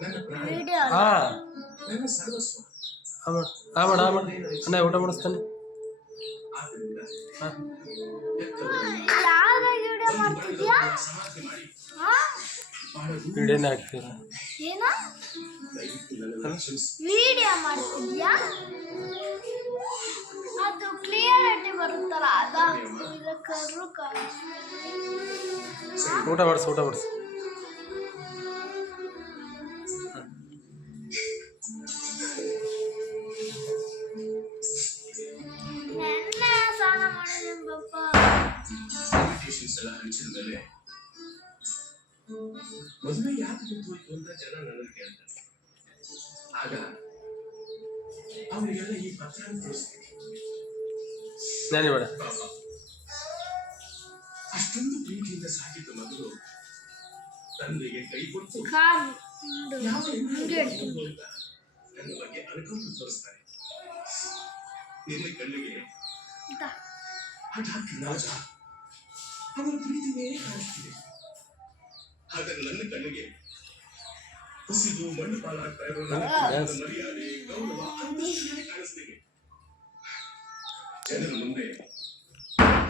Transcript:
Video ಹಾಂ ಮಾಡ ಅಣ್ಣ ಊಟ ಮಾಡಿಸ್ತಾನೆ. ಹಾಂ ಯಾರ ವಿಡಿಯೋ ಮಾಡ್ತಿದ್ಯಾ? ವಿಡಿಯೋನೇ ಹಾಕ್ತೀರ? ಏನ ವಿಡಿಯೋ ಮಾಡ್ತಿದ್ಯಾ? ಅದು ಕ್ಲಿಯರಿಟಿ ಬರುತ್ತಲ್ಲ ಅದ ಕರು ಊಟ ಮಾಡಿಸು ಊಟ ಮಾಡಿಸು. ನೆನ್ನೆ ಸ್ನಾನ ಮಾಡಿದ್ದೀನಿ ಪಪ್ಪ. ಮದುವೆ ಯಾಕೆ ಬಿದ್ದೋಯ್ತು ಅಂತ ಜನ ನನಗೆ ಕೇಳ್ತಾರೆ. ಆಗ ಅವರಿಗೆಲ್ಲ ಈ ಪತ್ರ ತೋರಿಸ್ತೀನಿ. ನಾನೇ ಬೇಡ ಅಷ್ಟೊಂದು ಪ್ರೀತಿಯಿಂದ ಸಾಕಿದ ಮಗಳು ತಂದೆಗೆ ಕೈ ಕೊಟ್ಟು ಯಾವ ನನ್ನ ಬಗ್ಗೆ ಅನುಕಂಪ ತೋರಿಸ್ತಾರೆ. ನಿನ್ನ ಕಣ್ಣಿಗೆ ಹಠಾತ್ ರಾಜ ಅವರ ಪ್ರೀತಿನೇ ಕಾಣಿಸ್ತಿದೆ. ಆದರೆ ನನ್ನ ಕಣ್ಣಿಗೆ ಕುಸಿದು ಮಣ್ಣು ಪಾಲಾಗ್ತಾ ಇರೋ ಮರ್ಯಾದೆ ಗೌರವ ಕಾಣಿಸ್ತಿದೆ. ಜನರ ಮುಂದೆ